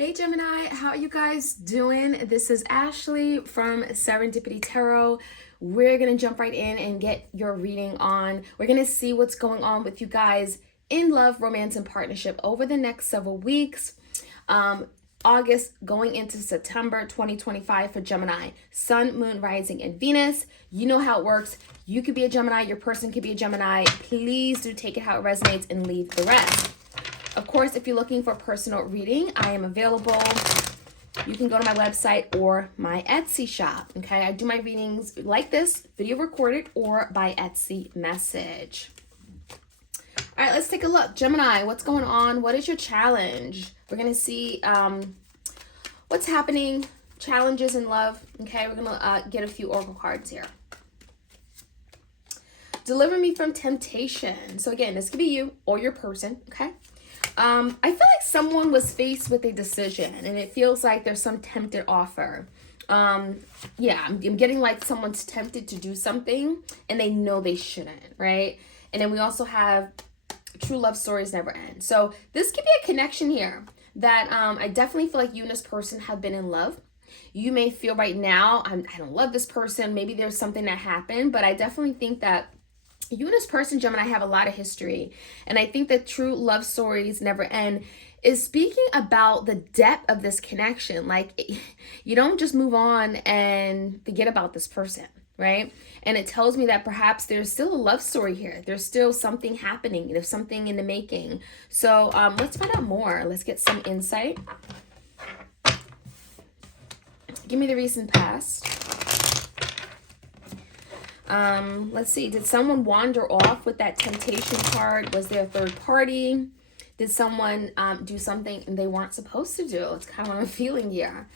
Hey Gemini, how are you guys doing? This is Ashley from Serendipity Tarot. We're going to jump right in and get your reading on. We're going to see what's going on with you guys in love, romance, and partnership over the next several weeks. August going into September 2025 for Gemini. Sun, Moon, Rising, and Venus. You know how it works. You could be a Gemini. Your person could be a Gemini. Please do take it how it resonates and leave the rest. Of course, if you're looking for a personal reading, I am available. You can go to my website or my Etsy shop. Okay, I do my readings like this, video recorded, or by Etsy message. All right, let's take a look. Gemini, what's going on? What is your challenge? We're going to see what's happening, challenges in love. Okay, we're going to get a few oracle cards here. Deliver me from temptation. So again, this could be you or your person, okay? I feel like someone was faced with a decision and it feels like there's some tempted offer. Yeah, I'm getting like someone's tempted to do something and they know they shouldn't, right? And then we also have true love stories never end. So this could be a connection here that I definitely feel like you and this person have been in love. You may feel right now, I don't love this person. Maybe there's something that happened, but I definitely think that you and this person, Gemini, have a lot of history. And I think that true love stories never end is speaking about the depth of this connection. Like, you don't just move on and forget about this person, right? And it tells me that perhaps there's still a love story here. There's still something happening. There's something in the making. So let's find out more. Let's get some insight. Give me the recent past. Let's see. Did someone wander off with that temptation card? Was there a third party? Did someone do something they weren't supposed to do? It's kind of what I'm feeling here.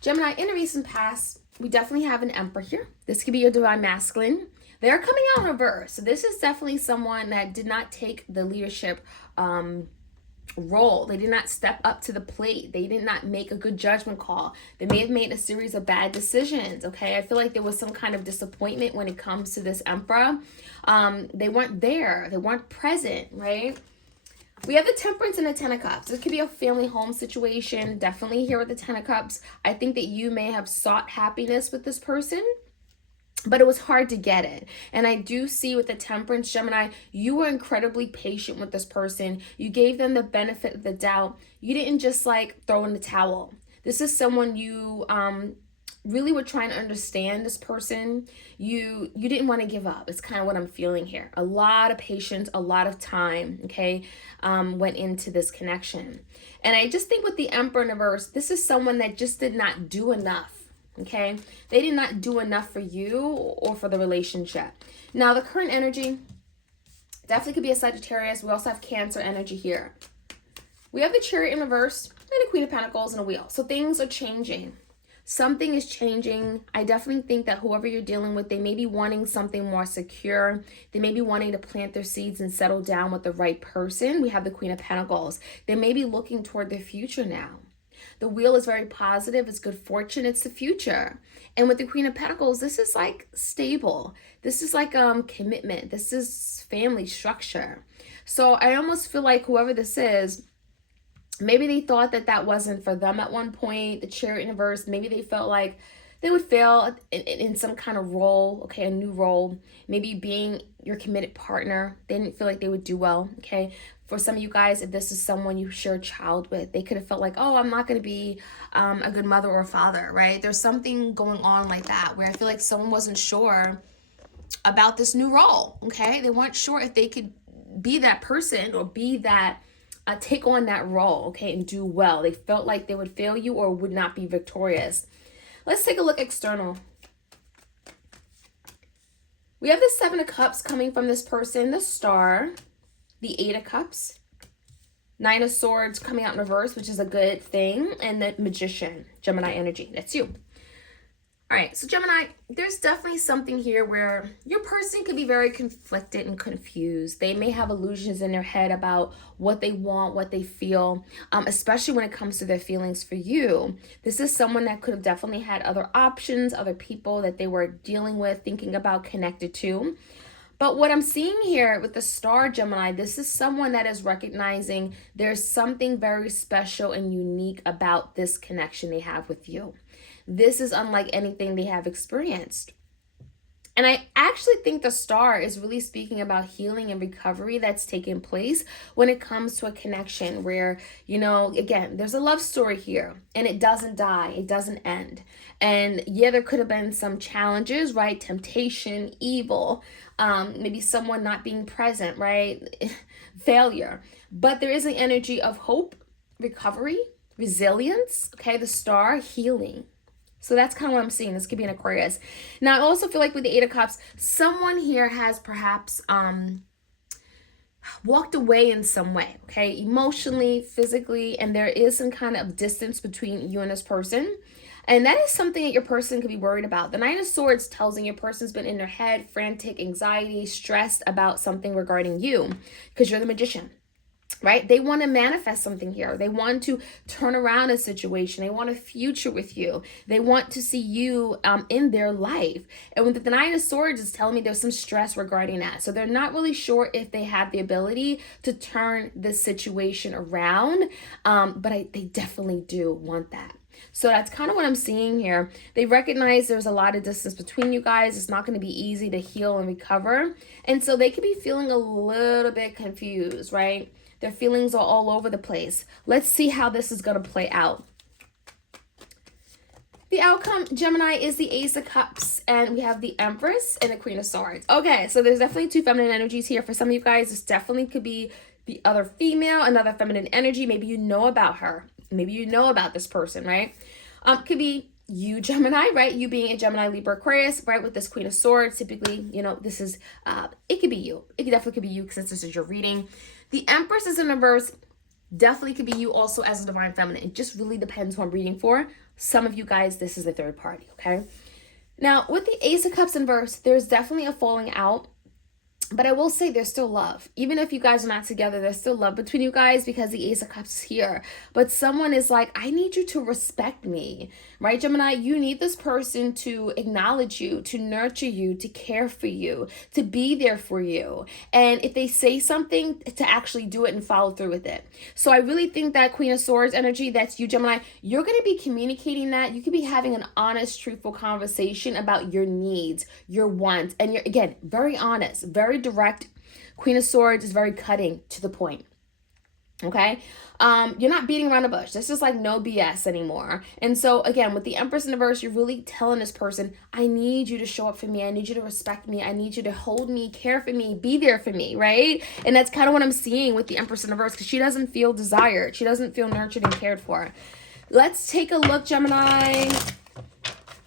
Gemini, in the recent past, we definitely have an Emperor here. This could be your divine masculine. They're coming out in reverse. So this is definitely someone that did not take the leadership role. They did not step up to the plate. They did not make a good judgment call. They may have made a series of bad decisions. Okay, I feel like there was some kind of disappointment when it comes to this Emperor. They weren't there. They weren't present, right? We have the Temperance and the Ten of Cups. This could be a family home situation. Definitely here with the Ten of Cups. I think that you may have sought happiness with this person, but it was hard to get it. And I do see with the Temperance, Gemini, you were incredibly patient with this person. You gave them the benefit of the doubt. You didn't just like throw in the towel. This is someone you really were trying to understand this person. You didn't want to give up. It's kind of what I'm feeling here. A lot of patience, a lot of time, okay, went into this connection. And I just think with the Emperor in reverse, this is someone that just did not do enough. Okay, they did not do enough for you or for the relationship. Now, the current energy definitely could be a Sagittarius. We also have Cancer energy here. We have the Chariot in reverse and a Queen of Pentacles and a Wheel. So things are changing. Something is changing. I definitely think that whoever you're dealing with, they may be wanting something more secure. They may be wanting to plant their seeds and settle down with the right person. We have the Queen of Pentacles. They may be looking toward their future now. The Wheel is very positive. It's good fortune. It's the future. And with the Queen of Pentacles, this is like stable. This is like commitment. This is family structure. So I almost feel like whoever this is, maybe they thought that that wasn't for them at one point. The Chariot in reverse, maybe they felt like they would fail in some kind of role, okay, a new role. Maybe being your committed partner, they didn't feel like they would do well, okay? For some of you guys, if this is someone you share a child with, they could have felt like, oh, I'm not going to be a good mother or father, right? There's something going on like that where I feel like someone wasn't sure about this new role, okay? They weren't sure if they could be that person or be that, take on that role, okay, and do well. They felt like they would fail you or would not be victorious. Let's take a look external. We have the Seven of Cups coming from this person, the Star, the Eight of Cups, Nine of Swords coming out in reverse, which is a good thing, and the Magician, Gemini energy. That's you. All right, so Gemini, there's definitely something here where your person could be very conflicted and confused. They may have illusions in their head about what they want, what they feel, especially when it comes to their feelings for you. This is someone that could have definitely had other options, other people that they were dealing with, thinking about, connected to. But what I'm seeing here with the star, Gemini, this is someone that is recognizing there's something very special and unique about this connection they have with you. This is unlike anything they have experienced. And I actually think the star is really speaking about healing and recovery that's taking place when it comes to a connection where, again, there's a love story here and it doesn't die, it doesn't end. And yeah, there could have been some challenges, right? Temptation, evil, maybe someone not being present, right? Failure. But there is an energy of hope, recovery, resilience, okay? The star, healing. So that's kind of what I'm seeing. This could be an Aquarius. Now, I also feel like with the Eight of Cups, someone here has perhaps walked away in some way, okay? Emotionally, physically, and there is some kind of distance between you and this person. And that is something that your person could be worried about. The Nine of Swords tells you your person's been in their head, frantic, anxiety, stressed about something regarding you because you're the Magician. Right? They want to manifest something here. They want to turn around a situation. They want a future with you. They want to see you in their life. And with the Nine of Swords is telling me there's some stress regarding that. So they're not really sure if they have the ability to turn this situation around. But they definitely do want that. So that's kind of what I'm seeing here. They recognize there's a lot of distance between you guys. It's not going to be easy to heal and recover. And so they could be feeling a little bit confused, right? Their feelings are all over the place. Let's see how this is going to play out. The outcome, Gemini, is the Ace of Cups, and we have the Empress and the Queen of Swords. Okay, so there's definitely two feminine energies here. For some of you guys, this definitely could be the other female, another feminine energy. Maybe you know about her. Maybe you know about this person, right? Could be you, Gemini, right? You being a Gemini, Libra, Aquarius, right? With this Queen of Swords, typically, this is, it could be you. It definitely could be you since this is your reading. The Empress is in reverse. Definitely could be you also as a divine feminine. It just really depends who I'm reading for. Some of you guys, this is the third party, okay? Now, with the Ace of Cups in verse, there's definitely a falling out. But I will say there's still love. Even if you guys are not together, there's still love between you guys because the Ace of Cups is here. But someone is like, I need you to respect me, right, Gemini? You need this person to acknowledge you, to nurture you, to care for you, to be there for you. And if they say something, to actually do it and follow through with it. So I really think that Queen of Swords energy, that's you, Gemini, you're going to be communicating that. You could be having an honest, truthful conversation about your needs, your wants, and you're, again, very honest, very direct. Queen of Swords is very cutting to the point. Okay, you're not beating around the bush. This is like no BS anymore. And so again, with the Empress in the verse, you're really telling this person, I need you to show up for me. I need you to respect me. I need you to hold me, care for me, be there for me, right? And that's kind of what I'm seeing with the Empress in the verse, because she doesn't feel desired. She doesn't feel nurtured and cared for. Let's take a look, Gemini.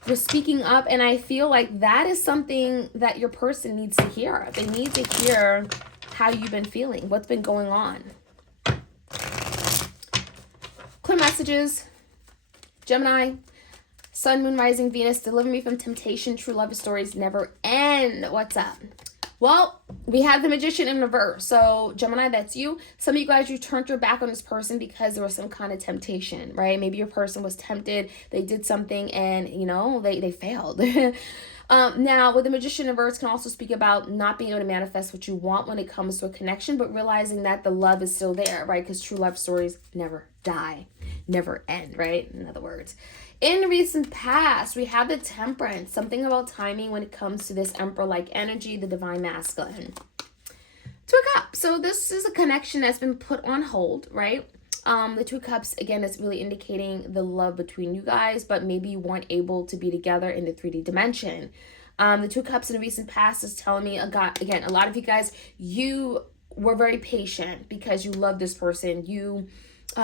You're speaking up, and I feel like that is something that your person needs to hear. They need to hear how you've been feeling, what's been going on. Clear messages. Gemini, Sun, Moon, Rising, Venus, deliver me from temptation. True love stories never end. What's up? Well, we have the Magician in reverse. So Gemini, that's you. Some of you guys, you turned your back on this person because there was some kind of temptation, right? Maybe your person was tempted. They did something and, they failed. Now, with the Magician in reverse can also speak about not being able to manifest what you want when it comes to a connection, but realizing that the love is still there, right? Because true love stories never die, never end, right? In other words. In the recent past, we have the Temperance, something about timing when it comes to this Emperor-like energy, the Divine Masculine. Two of Cups. So this is a connection that's been put on hold, right? The Two of Cups, again, is really indicating the love between you guys, but maybe you weren't able to be together in the 3D dimension. The Two of Cups in the recent past is telling me, again, a lot of you guys, you were very patient because you love this person. You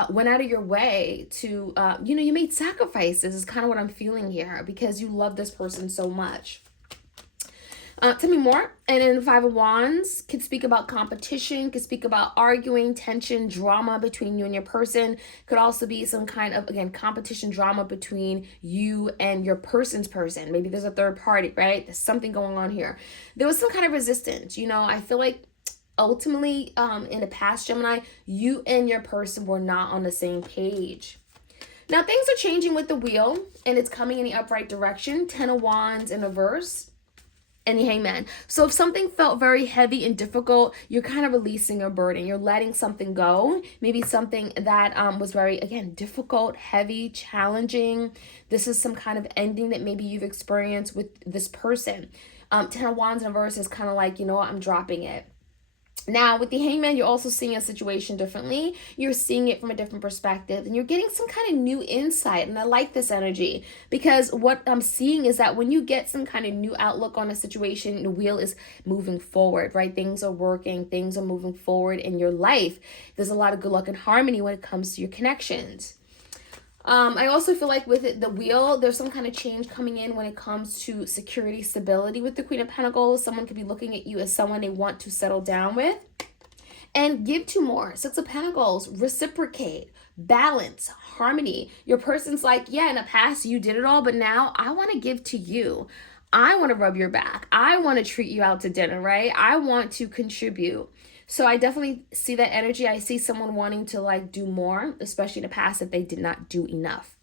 went out of your way to, you made sacrifices is kind of what I'm feeling here because you love this person so much. Tell me more. And then the Five of Wands could speak about competition, could speak about arguing, tension, drama between you and your person. Could also be some kind of, again, competition, drama between you and your person's person. Maybe there's a third party, right? There's something going on here. There was some kind of resistance. I feel like ultimately, in the past, Gemini, you and your person were not on the same page. Now, things are changing with the wheel, and it's coming in the upright direction. 10 of Wands in reverse. and the Hangman. So if something felt very heavy and difficult, you're kind of releasing a burden. You're letting something go. Maybe something that was very, again, difficult, heavy, challenging. This is some kind of ending that maybe you've experienced with this person. Ten of Wands in reverse is kind of like, you know what, I'm dropping it. Now, with the Hangman, you're also seeing a situation differently. You're seeing it from a different perspective, and you're getting some kind of new insight. And I like this energy, because what I'm seeing is that when you get some kind of new outlook on a situation, the wheel is moving forward, right? Things are working, things are moving forward in your life. There's a lot of good luck and harmony when it comes to your connections. I also feel like with the wheel, there's some kind of change coming in when it comes to security, stability with the Queen of Pentacles. Someone could be looking at you as someone they want to settle down with and give to more. Six of Pentacles, reciprocate, balance, harmony. Your person's like, yeah, in the past you did it all, but now I want to give to you. I want to rub your back. I want to treat you out to dinner, right? I want to contribute. So I definitely see that energy. I see someone wanting to like do more, especially in the past if they did not do enough.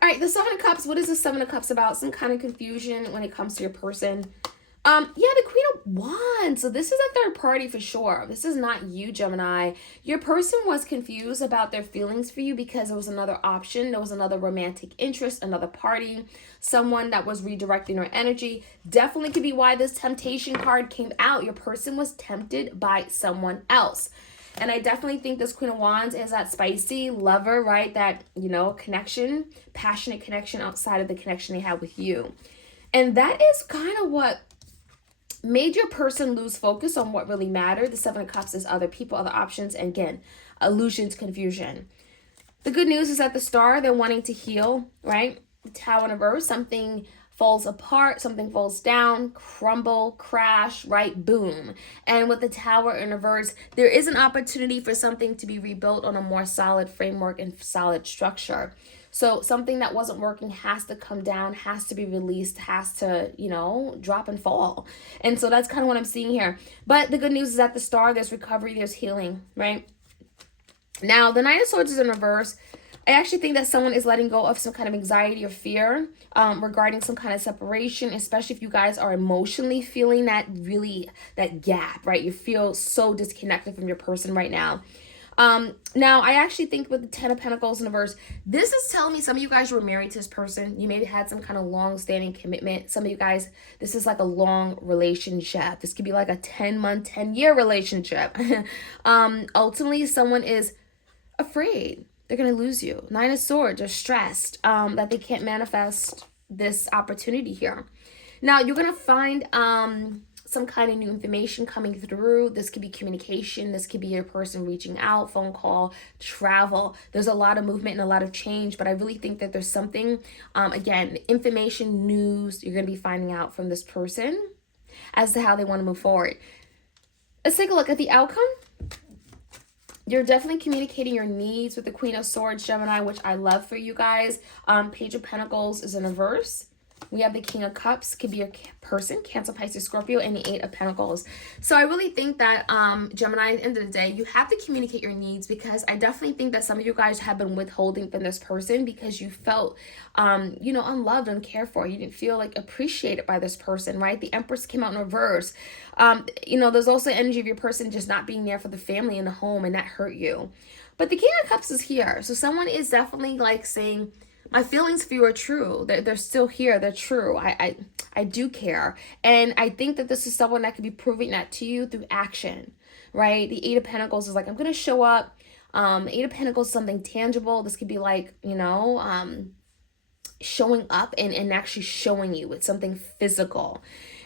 All right, the Seven of Cups. What is the Seven of Cups about? Some kind of confusion when it comes to your person. Yeah, the Queen of Wands. So this is a third party for sure. This is not you, Gemini. Your person was confused about their feelings for you because there was another option. There was another romantic interest, another party, someone that was redirecting their energy. Definitely could be why this temptation card came out. Your person was tempted by someone else. And I definitely think this Queen of Wands is that spicy lover, right? That, you know, connection, passionate connection outside of the connection they have with you. And that is kind of what made your person lose focus on what really mattered. The Seven of Cups is other people, other options, and again, illusions, confusion. The good news is that the Star, they're wanting to heal, right? The Tower in reverse, something falls apart, something falls down, crumble, crash, right? Boom. And with the Tower in reverse, there is an opportunity for something to be rebuilt on a more solid framework and solid structure. So something that wasn't working has to come down, has to be released, has to, you know, drop and fall. And so that's kind of what I'm seeing here. But the good news is that the Star, there's recovery, there's healing, right? Now, the Nine of Swords is in reverse. I actually think that someone is letting go of some kind of anxiety or fear regarding some kind of separation, especially if you guys are emotionally feeling that gap, right? You feel so disconnected from your person right now. Now, I actually think with the Ten of Pentacles in reverse, this is telling me some of you guys were married to this person. You maybe had some kind of long-standing commitment. Some of you guys, this is like a long relationship. This could be like a 10-month, 10-year relationship. Ultimately, someone is afraid they're going to lose you. Nine of Swords, are stressed that they can't manifest this opportunity here. Now, you're going to find some kind of new information coming through. This could be communication. This could be your person reaching out, phone call, travel. There's a lot of movement and a lot of change, but I really think that there's something, again, information, news, you're going to be finding out from this person as to how they want to move forward. Let's take a look at the outcome. You're definitely communicating your needs with the Queen of Swords, Gemini, which I love for you guys. Page of Pentacles is in reverse. We have the King of Cups, could be your person, Cancer, Pisces, Scorpio, and the Eight of Pentacles. So I really think that, Gemini, at the end of the day, you have to communicate your needs, because I definitely think that some of you guys have been withholding from this person because you felt, you know, unloved, uncared for. You didn't feel like appreciated by this person, right? The Empress came out in reverse. You know, there's also energy of your person just not being there for the family in the home, and that hurt you. But the King of Cups is here. So someone is definitely like saying, my feelings for you are true. They're still here. They're true. I do care. And I think that this is someone that could be proving that to you through action, right? The Eight of Pentacles is like, I'm going to show up. Eight of Pentacles is something tangible. This could be like, you know, showing up and actually showing you. It's something physical.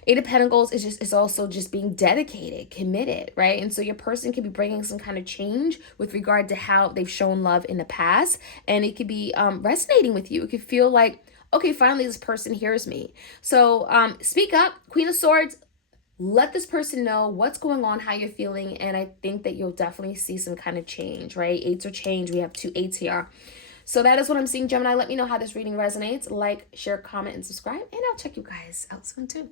Eight of Pentacles is also just being dedicated, committed, right? And so your person could be bringing some kind of change with regard to how they've shown love in the past, and it could be resonating with you. It could feel like, okay, finally this person hears me. So speak up, Queen of Swords. Let this person know what's going on, how you're feeling, and I think that you'll definitely see some kind of change, right? Eights are change. We have 2 8s here. So that is what I'm seeing, Gemini. Let me know how this reading resonates. Like, share, comment, and subscribe, and I'll check you guys out soon too.